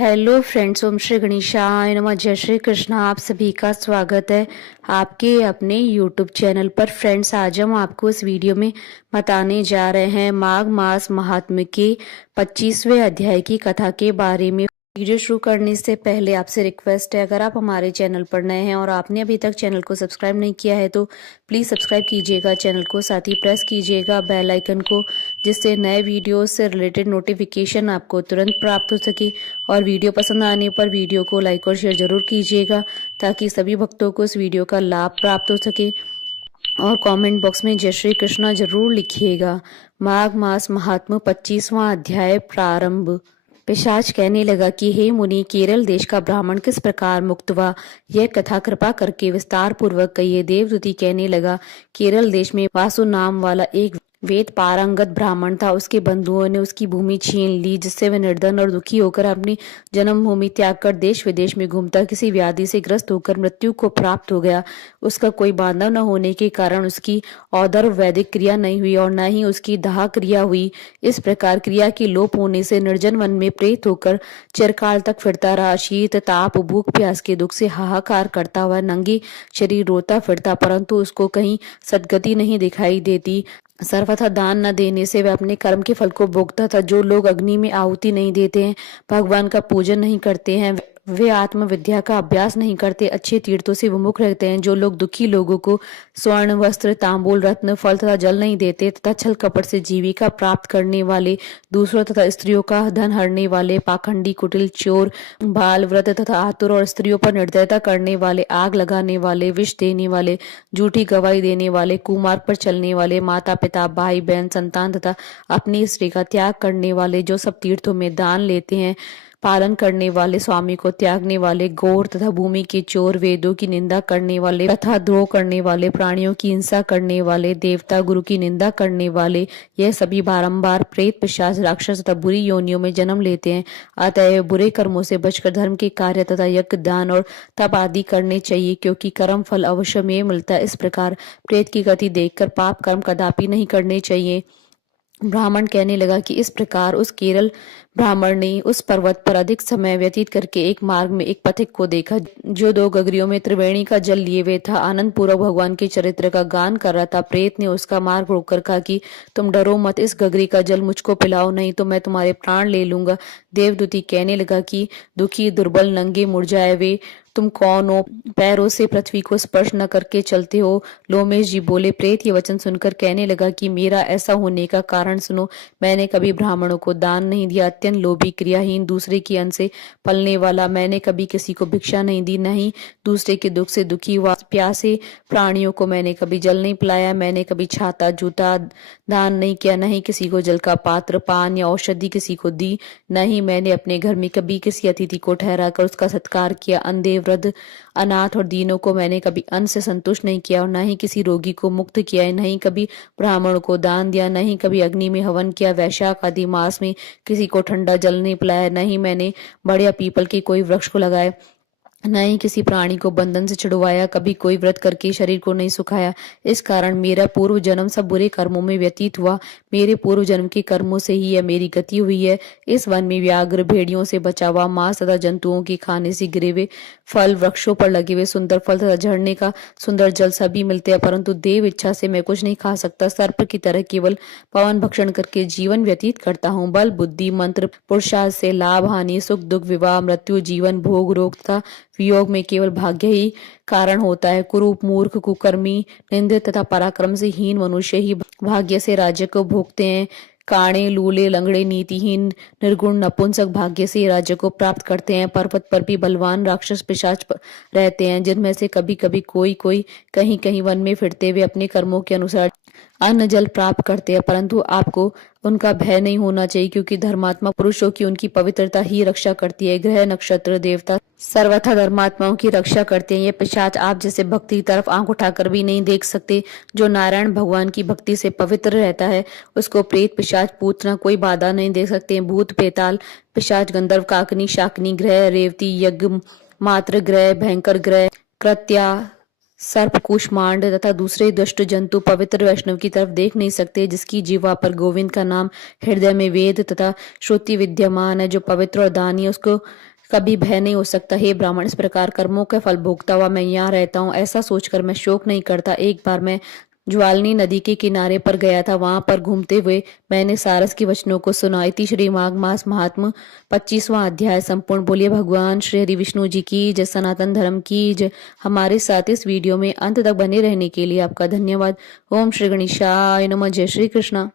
Hello friends, ओम श्री गणेशाय नमः। जय श्री कृष्ण। आप सभी का स्वागत है आपके अपने यूट्यूब चैनल पर। फ्रेंड्स, आज हम आपको इस वीडियो में बताने जा रहे हैं माघ मास महात्म्य के 25वें अध्याय की कथा के बारे में। वीडियो शुरू करने से पहले आपसे रिक्वेस्ट है, अगर आप हमारे चैनल पर नए हैं और आपने अभी तक चैनल को सब्सक्राइब नहीं किया है तो प्लीज़ सब्सक्राइब कीजिएगा चैनल को, साथ ही प्रेस कीजिएगा बेल आइकन को, जिससे नए वीडियो से रिलेटेड नोटिफिकेशन आपको तुरंत प्राप्त हो सके। और वीडियो पसंद आने पर वीडियो को लाइक और शेयर जरूर कीजिएगा ताकि सभी भक्तों को इस वीडियो का लाभ प्राप्त हो सके। और कमेंट बॉक्स में जय श्री कृष्णा जरूर लिखिएगा। माघ मास महात्म्य 25वां अध्याय प्रारंभ। पिशाच कहने लगा कि हे मुनि, केरल देश का ब्राह्मण किस प्रकार मुक्त हुआ, यह कथा कृपा करके विस्तार पूर्वक कहिए। देवदूती कहने लगा, केरल देश में वासु नाम वाला एक वेद पारंगत ब्राह्मण था। उसके बंधुओं ने उसकी भूमि छीन ली, जिससे वह निर्धन और दुखी होकर अपनी जन्मभूमि त्याग कर देश विदेश में घूमता किसी व्याधि से ग्रस्त होकर मृत्यु को प्राप्त हो गया। उसका कोई बांधव न होने के कारण उसकी औदर वैदिक क्रिया नहीं हुई और न ही उसकी दाह क्रिया हुई। इस प्रकार क्रिया के लोप होने से निर्जन वन में प्रेत होकर चिरकाल तक फिरता रहा। शीत ताप भूख प्यास के दुख से हाहाकार करता हुआ नंगे शरीर रोता फिरता, परंतु उसको कहीं सदगति नहीं दिखाई देती। सर्वथा दान न देने से वह अपने कर्म के फल को भोगता था। जो लोग अग्नि में आहुति नहीं देते हैं, भगवान का पूजन नहीं करते हैं, वे आत्म विद्या का अभ्यास नहीं करते, अच्छे तीर्थों से विमुख रहते हैं। जो लोग दुखी लोगों को स्वर्ण वस्त्र तांबूल रत्न फल तथा जल नहीं देते तथा छल कपट से जीविका प्राप्त करने वाले, दूसरों तथा स्त्रियों का धन हरने वाले, पाखंडी कुटिल चोर, बाल व्रत तथा आतुर और स्त्रियों पर निर्दयता करने वाले, आग लगाने वाले, विष देने वाले, झूठी गवाही देने वाले, कुमार्ग पर चलने वाले, माता पिता भाई बहन संतान तथा अपनी स्त्री का त्याग करने वाले, जो सब तीर्थों में दान लेते हैं, पालन करने वाले, स्वामी को त्यागने वाले, गौर तथा भूमि के चोर, वेदों की निंदा करने वाले तथा द्रोह करने वाले, प्राणियों की हिंसा करने वाले, देवता गुरु की निंदा करने वाले, यह सभी बारंबार प्रेत पिशाच राक्षस तथा बुरी योनियों में जन्म लेते हैं। अतः बुरे कर्मों से बचकर धर्म के कार्य तथा यज्ञ दान और तप आदि करने चाहिए, क्योंकि कर्म फल अवश्य में मिलता है। इस प्रकार प्रेत की गति देखकर पाप कर्म कदापि नहीं करने चाहिए। ब्राह्मण कहने लगा कि इस प्रकार उस केरल ब्राह्मण ने उस पर्वत पर अधिक समय व्यतीत करके एक मार्ग में एक पथिक को देखा, जो 2 गगरियों में त्रिवेणी का जल लिए हुए था। आनंद पूर्वक भगवान के चरित्र का गान कर रहा था। प्रेत ने उसका मार्ग रोककर कहा कि तुम डरो मत, इस गगरी का जल मुझको पिलाओ, नहीं तो मैं तुम्हारे प्राण ले लूंगा। देवदूती कहने लगा कि दुखी दुर्बल नंगे मुरझाए वे तुम कौन हो, पैरों से पृथ्वी को स्पर्श न करके चलते हो। लोमेश जी बोले। प्रेत ये वचन सुनकर कहने लगा कि मेरा ऐसा होने का कारण सुनो। मैंने कभी ब्राह्मणों को दान नहीं दिया, अत्यंत लोभी क्रियाहीन, दूसरे की अन्न से पलने वाला। मैंने कभी किसी को भिक्षा नहीं दी, नहीं दूसरे के दुख से दुखी हुआ। प्यासे प्राणियों को मैंने कभी जल नहीं पिलाया। मैंने कभी छाता जूता दान नहीं किया, नहीं किसी को जल का पात्र पान या औषधि किसी को दी। नहीं मैंने अपने घर में कभी किसी अतिथि को ठहरा कर उसका सत्कार किया। अंधे वृद्ध अनाथ और दीनों को मैंने कभी अन्न से संतुष्ट नहीं किया और न ही किसी रोगी को मुक्त किया। नहीं कभी ब्राह्मण को दान दिया, नहीं कभी अग्नि में हवन किया। वैशाख आदि मास में किसी को ठंडा जल नहीं पिलाया। नहीं मैंने बढ़िया पीपल के कोई वृक्ष को लगाया, न ही किसी प्राणी को बंधन से छुड़वाया। कभी कोई व्रत करके शरीर को नहीं सुखाया। इस कारण मेरा पूर्व जन्म सब बुरे कर्मों में व्यतीत हुआ। मेरे पूर्व जन्म के कर्मों से ही यह मेरी गति हुई है। इस वन में व्याघ्र भेड़ियों से बचा हुआ, मांस तथा जंतुओं के खाने से गिरे हुए फल, वृक्षों पर लगे हुए सुंदर फल तथा झरने का सुंदर जल सभी मिलते हैं, परंतु देव इच्छा से मैं कुछ नहीं खा सकता। सर्प की तरह केवल पवन भक्षण करके जीवन व्यतीत करता हूँ। बल बुद्धि मंत्र पुरुषार्थ से लाभ हानि, सुख दुख, विवाह मृत्यु, जीवन भोग रोग तथा वियोग में केवल भाग्य ही कारण होता है। कुरूप मूर्ख कुकर्मी निंदित तथा पराक्रम से हीन मनुष्य ही भाग्य से राज्य को भोगते हैं। काणे लूले लंगड़े नीतिहीन निर्गुण नपुंसक भाग्य से राज्य को प्राप्त करते हैं। पर्वत पर भी बलवान राक्षस पिशाच रहते हैं, जिनमें से कभी कभी कोई कोई कहीं कहीं वन में फिरते हुए अपने कर्मों के अनुसार अन्न जल प्राप्त करते हैं, परंतु आपको उनका भय नहीं होना चाहिए, क्योंकि धर्मात्मा पुरुषों की उनकी पवित्रता ही रक्षा करती है। ग्रह नक्षत्र देवता सर्वथा धर्मात्माओं की रक्षा करते हैं। ये पिशाच आप जैसे भक्ति की तरफ आंख उठाकर भी नहीं देख सकते। जो नारायण भगवान की भक्ति से पवित्र रहता है, उसको प्रेत पिशाच पूतना कोई बाधा नहीं दे सकते। भूत पेताल पिशाच गंधर्व काकनी शाकनी ग्रह रेवती यज्ञ मात्र ग्रह भयंकर ग्रह कृत्या सर्प कुष्मांड तथा दूसरे दुष्ट जंतु पवित्र वैष्णव की तरफ देख नहीं सकते। जिसकी जीवा पर गोविंद का नाम, हृदय में वेद तथा श्रुति विद्यमान है, जो पवित्र और दानी है, उसको कभी भय नहीं हो सकता। हे ब्राह्मण, इस प्रकार कर्मों के फल भोगता हुआ मैं यहाँ रहता हूँ, ऐसा सोचकर मैं शोक नहीं करता। एक बार मैं ज्वालनी नदी के किनारे पर गया था। वहां पर घूमते हुए मैंने सारस के वचनों को सुना। इति श्री माघ मास महात्म 25वां अध्याय संपूर्ण। बोलिए भगवान श्री हरि विष्णु जी की जय, सनातन धर्म की जय। हमारे साथ इस वीडियो में अंत तक बने रहने के लिए आपका धन्यवाद। ओम श्री गणेशाय नमः। जय श्री कृष्णा।